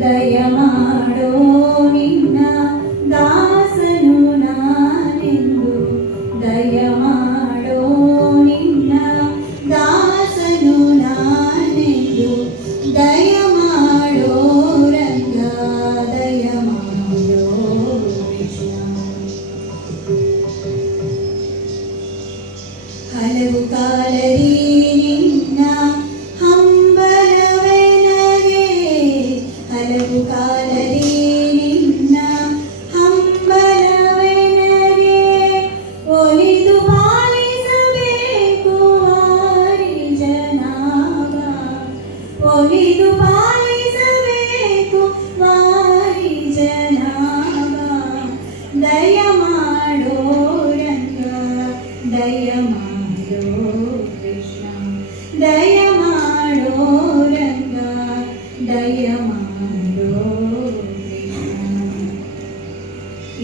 ದಯಮಾಡೋ ನಿನ್ನ ದಾಸನು ನಾನೆಂದು ದಯಮಾಡೋ ನಿನ್ನ ದಾಸನು ನಾನೆಂದು ದಯಮಾಡೋ ರಂಗ ದಯಮಾಡೋ ಹಲವು ಕಾಲ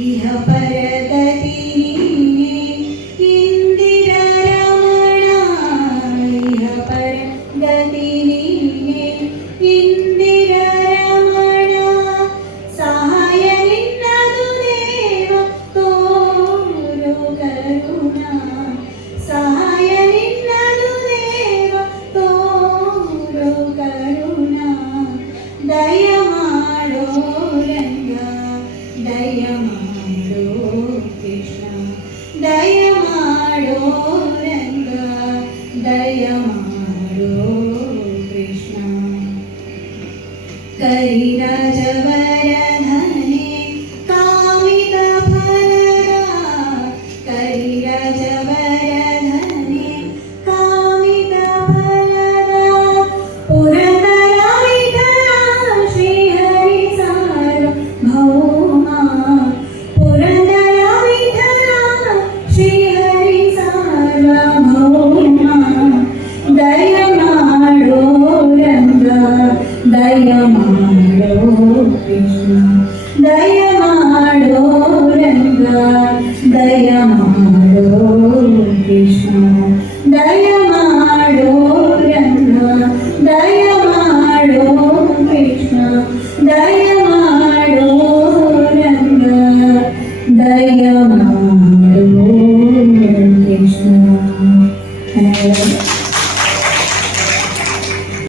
ഇഹപരത Oh Krishna Kari Raja